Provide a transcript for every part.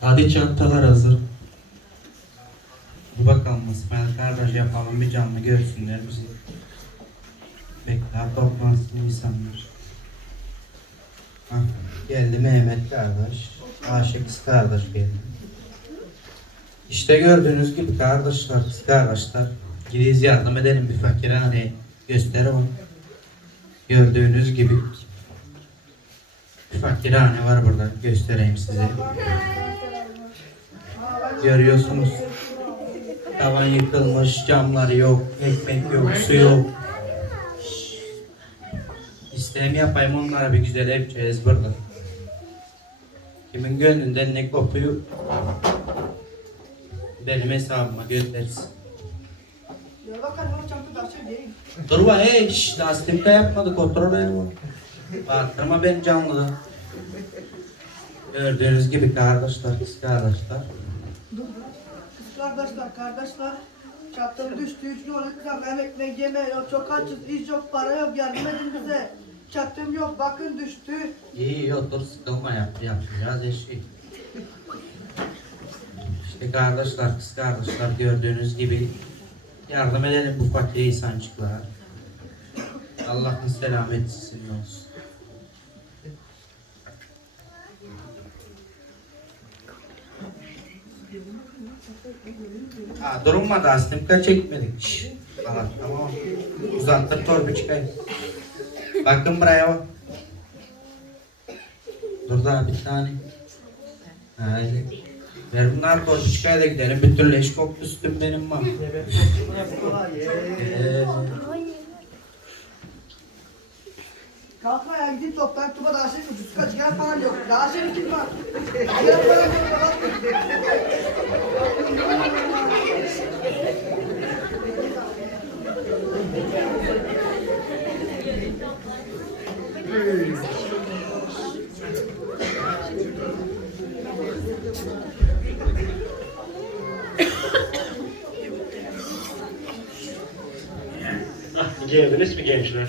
Hadi çantalar hazır. Bir bakalım İsmail kardeş yapalım bir canlı görsünler bizi. Bekler toplansın insanlar. Hah, geldi Mehmet kardeş. Aşık kız kardeş geldi. İşte gördüğünüz gibi kardeşler, kız kardeşler. Gidiyiz yardım edelim bir fakirhaneye. Gösterim Gördüğünüz gibi bir fakirhane var burada. Göstereyim size. Görüyorsunuz. Tavan yıkılmış, camları yok, ekmek yok, su yok. İsteğimi yapayım onlara bir güzel çeyiz burada. Kimin gönlünden ne kopuyor benim hesabıma göndersin. Ya bakalım o çantı da değil. Dur va hey şş, lastik de yapmadı kontrol edin. Baktırma ben canlı. Gördüğünüz gibi kardeşler, kız kardeşler. Kız kardeşler. Çatım düştü, üç gün oldu kızım. Emekle yeme yok, çok açız, iş yok, para yok, yardım edin bize. Çatım yok, bakın düştü. İyi otur sıkılma yap, yapacağız eşi. İşte kardeşler, kız kardeşler gördüğünüz gibi yardım edelim bu fakir insancıklara. Allah'ın selametçisi olsun. Ha, durulmadı aslında çekmedik. Şşş. Tamam, tamam. Uzattır torba çıkayım. Bakın buraya bak. Dur daha bir tane. Haydi. Ver bunlar korkuşkaya da gidelim. Bir türlü eş koktu sütüm benim mam. Kalkma ya, gidin toplantıma daha şey ucuz kaç gel param yok. Daha şey kim var? Gel param yok. Ah, geldiniz mi gençler?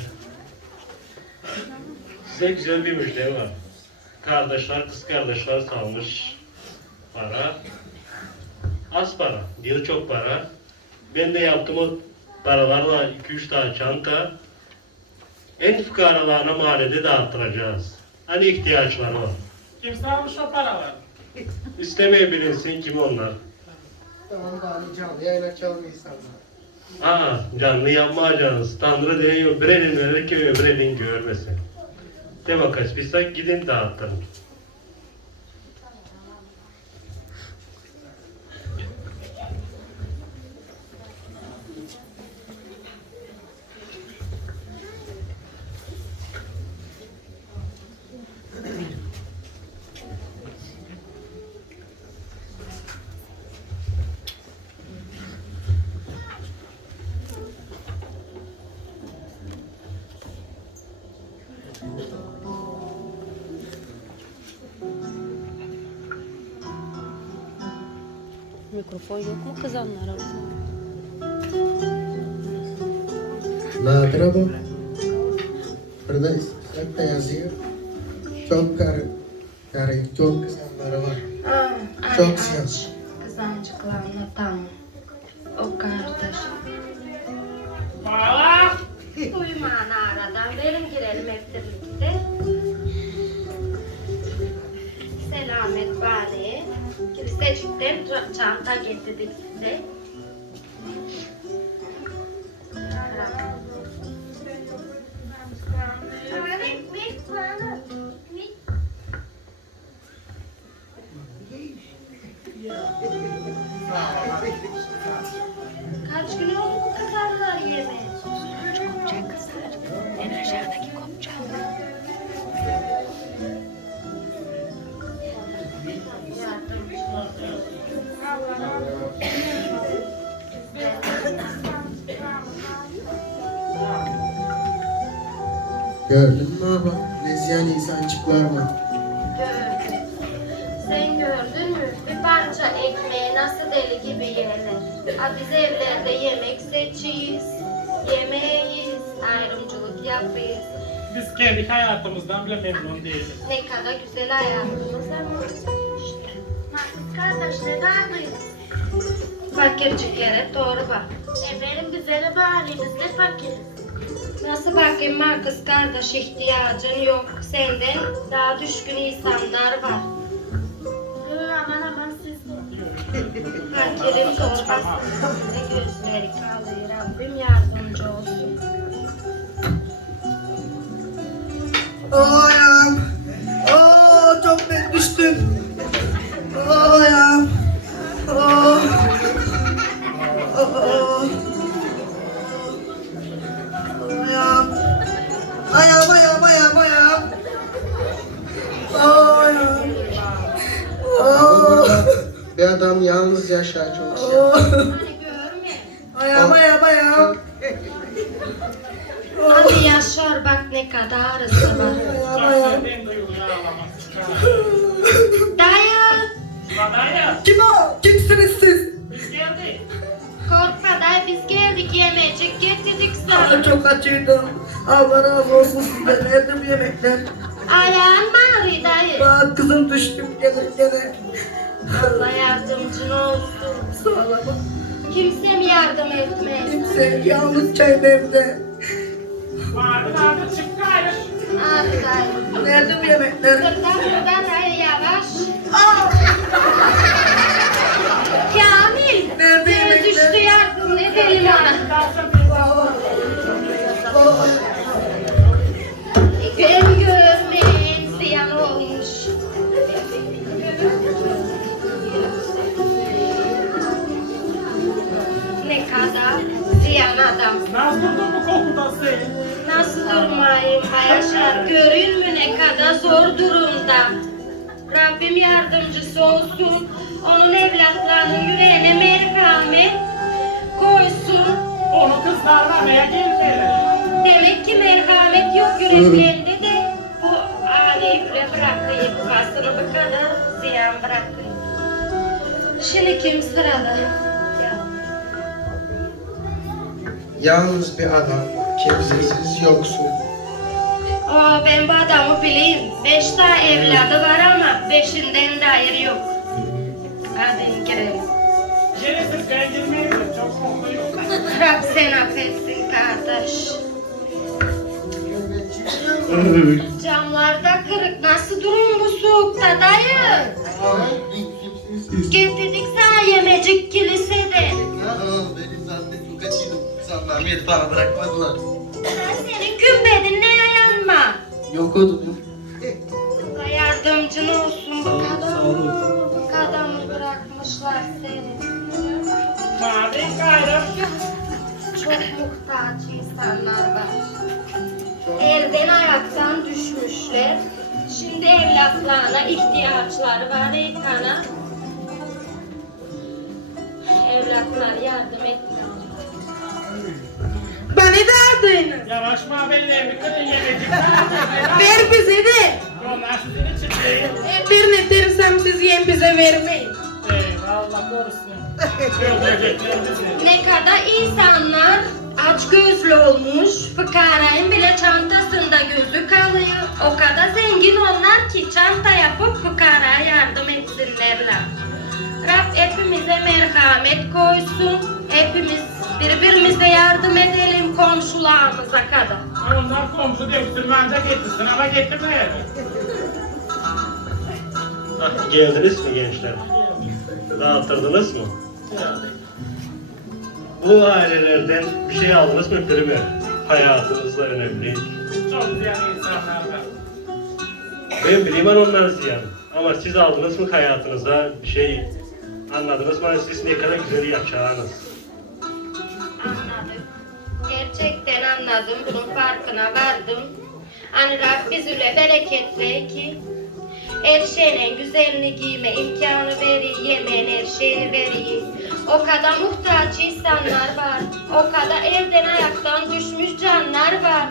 Size güzel bir müjde var. Kardeşler, kız kardeşler salmış para. Az para, değil çok para. Ben de yaptım o paralarla 2-3 tane çanta. En fukaralarına mahallede dağıttıracağız. Hani ihtiyaçları var. Kimse almış o paraları. İstemeye bilinsin kim onlar. Tamam da hani canlı yayın açalım insanlar. Aa, canlı yapmayacağız. Tanrı diyor, bir elin verir ki öbür elin görmesin. De bakas, biz de gidin dağıttırın. Mikrofon yok mu kızanlar bu. Burada hep de yazıyor. Çok karı, karı, çok kızanları var. Ha, Çok ay, siyah. aç. Kızancıklarla tamam. O kardeş. Para! Uyumağını aradan verin girelim hep birlikte. Kiristecikten ç- çanta getirdik size. Kaç gün oldu bu kızarlar yemeye? Kopacak kızlar. En aşağıdaki kopacak. Gördün mü baba? Lezyan insancıklar var. Gördüm. Sen gördün mü? Bir parça ekmeği nasıl deli gibi yerler. Ha biz evlerde yemek seçiyiz. Yemeyiz. Ayrımcılık yapıyız. Biz kendi hayatımızdan bile memnun değiliz. Ne kadar güzel hayatımız ama işte. Kardeş ne derdiniz? Fakirciklere doğru bak. Efendim bize ne bari biz de fakiriz. Nasıl bakayım var kız kardeş ihtiyacın yok. Senden daha düşkün insanlar var. Aman aman siz. Fakirin torbasında gözleri kalıyor. Bir adam yalnız yaşar çok şey. Oh. Ayağım ayağım ayağım. Hadi Yaşar bak ne kadar ısı var. Ayağım ayağım. Dayı Kim o? Kimsiniz siz? biz geldik. Korkma dayı biz geldik yemeyecek getirdik sana. Çok açıydım. Allah razı olsun size. Nerede bu yemekler? Ayağın mı ağrıyor dayı? Aa, kızım düştüm gene gene. Allah yardımcın olsun. Sağlama. Kimse mi yardım etmez? Kimse yalnız evde. Vardı vardı çık gayrı. Hadi dayı. Nerede bu yemekler? Buradan buradan dayı yavaş. Aa, Kamil. Nerede Sen yemekler? düştü yardım edelim Yaşar? Görün mü ne kadar zor durumda. Rabbim yardımcısı olsun. Onun evlatlarının yüreğine merhamet koysun. Onu kızlarlamaya geldiler. Demek ki merhamet yok yüreklerinde de bu aileyi bile bırakıyor. Bu kastını bu kadar ziyan bırakıyor. Şimdi kim sırada? Ya. Yalnız bir adam, kimsesiz yoksun. Oo, ben bu adamı bileyim. Beş tane evladı var ama beşinden de hayır yok. Hadi girelim. Çok mutluyum. Rab sen affetsin kardeş. Camlarda kırık. Nasıl durum bu soğukta dayı? Getirdik sana yemecik kilisede. Benim zaten çok açıydım. İnsanlar beni bana bırakmadılar. Ben senin kümbedin. Yok oldum. Allah yardımcın olsun bu kadar. Bu kadar mı bırakmışlar seni? Mavi gayrı. Çok muhtaç insanlar var. Elden ayaktan düşmüşler. Şimdi evlatlarına ihtiyaçları var ekana. Beni de aldın. Yavaş mabellerini kırın yemecik. Ver bize de. Onlar sizin için değil. Bir ne dersem siz yem bize vermeyin. Eyvallah korusun. Ne kadar insanlar aç gözlü olmuş, fıkarayın bile çantasında gözü kalıyor. O kadar zengin onlar ki çanta yapıp fıkaraya yardım etsinlerler. Rab hepimize merhamet koysun. Hepimiz birbirimize yardım edelim komşularımıza kadar. Onlar komşu döksün anca getirsin ama getirmeyeli. Ah, geldiniz mi gençler? Dağıttırdınız mı? Bu ailelerden bir şey aldınız mı primi? Hayatınızda önemli. Çok ziyan insanlar var. Ben bileyim ben onlar ziyan. Ama siz aldınız mı hayatınıza bir şey anladınız mı? Siz ne kadar güzel yaşayacağınız. Anladım. Gerçekten anladım. Bunun farkına vardım. Hani Rab biz öyle bereketli ki en güzelini giyme imkanı veriyor, yemeğin her şeyini veriyor. O kadar muhtaç insanlar var. O kadar evden ayaktan düşmüş canlar var.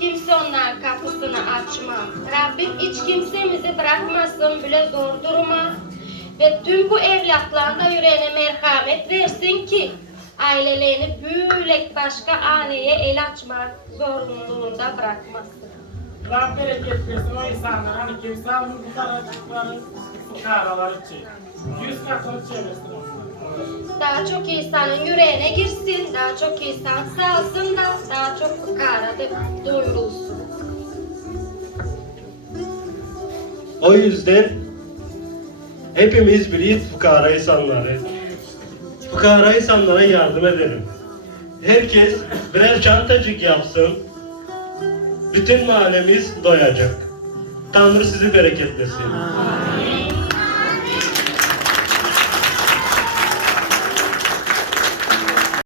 Kimse onların kapısını açma. Rabbim hiç kimsemizi bırakmasın bile zor duruma. Ve tüm bu evlatlarına yüreğine merhamet versin ki ailelerini büyülek başka aileye el açmak zorunluluğunda bırakmasın. Rab bereket versin o insanlara. Hani kimse almış bu paracıkları, fukaralar için. Yüz katını çevirsin onları. Daha çok insanın yüreğine girsin, daha çok insan sağsın da daha çok fukara de- doyurulsun. O yüzden hepimiz biriyiz fukara insanları. Fukara insanlara yardım edelim. Herkes birer çantacık yapsın. Bütün mahallemiz doyacak. Tanrı sizi bereketlesin.